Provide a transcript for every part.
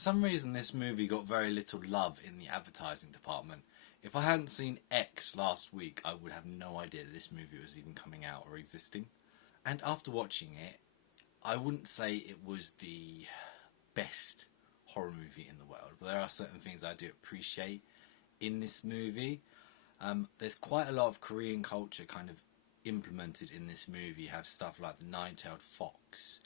For some reason this movie got very little love in the advertising department. If I hadn't seen X last week, I would have no idea that this movie was even coming out or existing. And after watching it, I wouldn't say it was the best horror movie in the world, but there are certain things I do appreciate in this movie. There's quite a lot of Korean culture kind of implemented in this movie. You have stuff like the nine-tailed fox,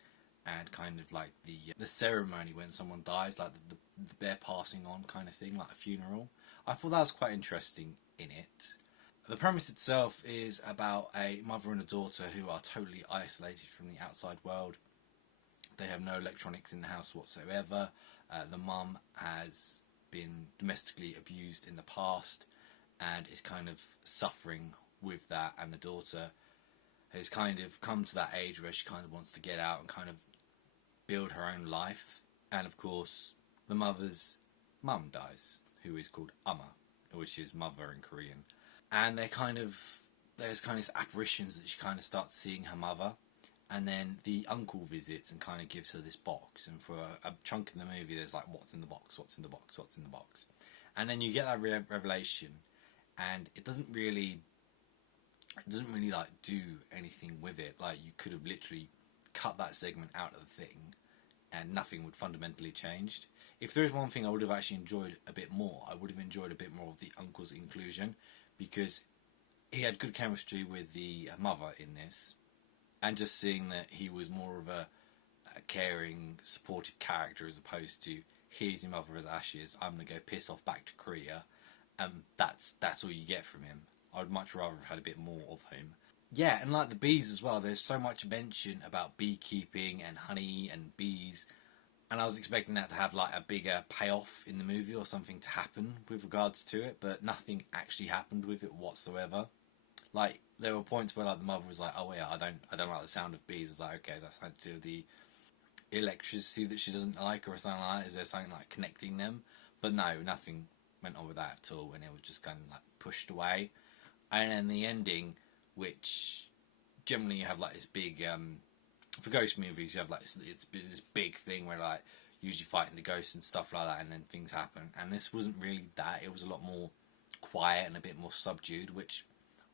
and kind of like the ceremony when someone dies, like the their passing on kind of thing, like a funeral. I thought that was quite interesting in it. The premise itself is about a mother and a daughter who are totally isolated from the outside world. They have no electronics in the house whatsoever. The mum has been domestically abused in the past and is kind of suffering with that, and the daughter has kind of come to that age where she kind of wants to get out and kind of build her own life. And of course, the mother's mum dies, who is called Umma, which is mother in Korean. And there's kind of apparitions that she kind of starts seeing her mother, and then the uncle visits and kind of gives her this box, and for a chunk in the movie there's like, what's in the box, what's in the box, what's in the box, and then you get that revelation, and it doesn't really like do anything with it. Like, you could have literally cut that segment out of the thing and nothing would fundamentally changed. If there is one thing I would have actually enjoyed a bit more, I would have enjoyed a bit more of the uncle's inclusion, because he had good chemistry with the mother in this, and just seeing that he was more of a caring, supportive character as opposed to, here's your mother as ashes, I'm going to go piss off back to Korea, that's all you get from him. I would much rather have had a bit more of him. Yeah, and like the bees as well, there's so much mention about beekeeping and honey and bees, and I was expecting that to have like a bigger payoff in the movie or something to happen with regards to it, but nothing actually happened with it whatsoever. Like, there were points where like the mother was like, oh yeah, I don't like the sound of bees. It's like, okay, is that something to do with the electricity that she doesn't like or something like that? Is there something like connecting them? But no, nothing went on with that at all, and it was just kind of like pushed away. And then the ending, which generally you have like this big, for ghost movies you have like this big thing where like usually fighting the ghosts and stuff like that, and then things happen, and this wasn't really that. It was a lot more quiet and a bit more subdued, which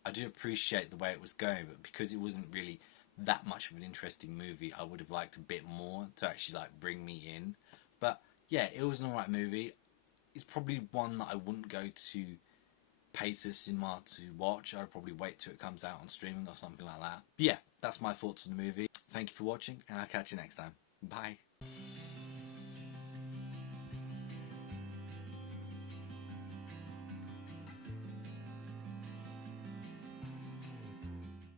I do appreciate the way it was going, but because it wasn't really that much of an interesting movie, I would have liked a bit more to actually like bring me in. But yeah, it was an alright movie. It's probably one that I wouldn't go to pay to cinema to watch. I'd probably wait till it comes out on streaming or something like that. But yeah, that's my thoughts on the movie. Thank you for watching, and I'll catch you next time. Bye.